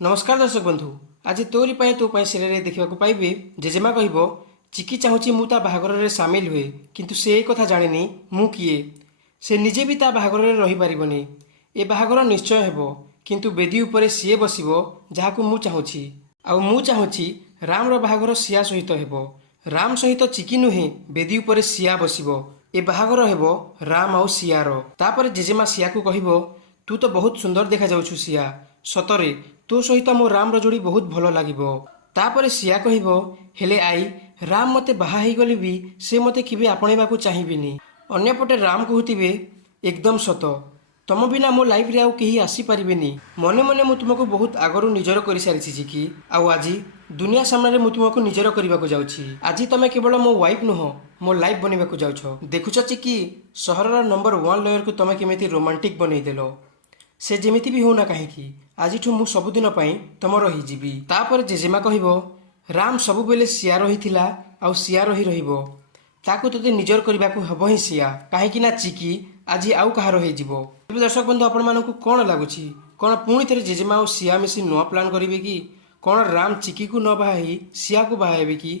नमस्कार दर्शक बंधु। आज तोरी तो सिरियल देखा पाइबे जेजेमा कह चिकी चाहूँगी मु बाहागर में सामिल हुए किंतु से एक कथा जानी मु किए से निजे भी ता बाहागर में रही पारबनी। ए बाहागर निश्चय हेब किंतु बेदी उपरे सीए बसिबो जहाकु मु चाहूँगी आउ मु चाहूँगी राम रो बाहागर सिया सहित हेब। राम सहित चिकी नुहे बेदी उपरे सिया बसिबो। ए बाहागर हेब राम आउ सियार। तापर जेजेमा सिया को कहबो तू तो बहुत सुंदर देखा जाउछु सिया, सतरे तो सहित मो राम जोड़ी बहुत भल लगिबो। तापर सिया कहबो हेले आई राम मते बाहा ही गली भी से मते किबे आपणेबाकू चाहिबिनी। अन्यपटे राम कहूतिबे एकदम सत, तम बिना मो लाइफ रे आउ केही आसी परिबेनी। मने मने मु तुमको बहुत आगरु निजर करि सारिछि कि आउ आजी दुनिया सामने मु तुमको निजर करबाकू जाउछि। आजी तमे केवल मो वाइफ नुह मो लाइफ बनिबाकू जाउछो। देखुछ कि सहरर नंबर 1 लॉयर को तमे केमिति रोमांटिक बनै देलो। से जेमिति भी होना कहीं आज मु सबुदिन तुमर ही जीवी। तापर जेजेमा कहबो राम सबु बेले सियार ही थिला आउ सियार ही रहिबो। ताकू तोते निजर करबाकू हबो ही सिया काहेकि ना चिकी आज आउ कहार हो जीवो। तबे दर्शक बंधु आपण मानकू कोन लागुछि, कोन पुणी थरे जेजेमा आउ सिया मिसी नुआ प्लान करिवे कि कोन राम चिकी को न बाहाई सिया को बाहाइबे कि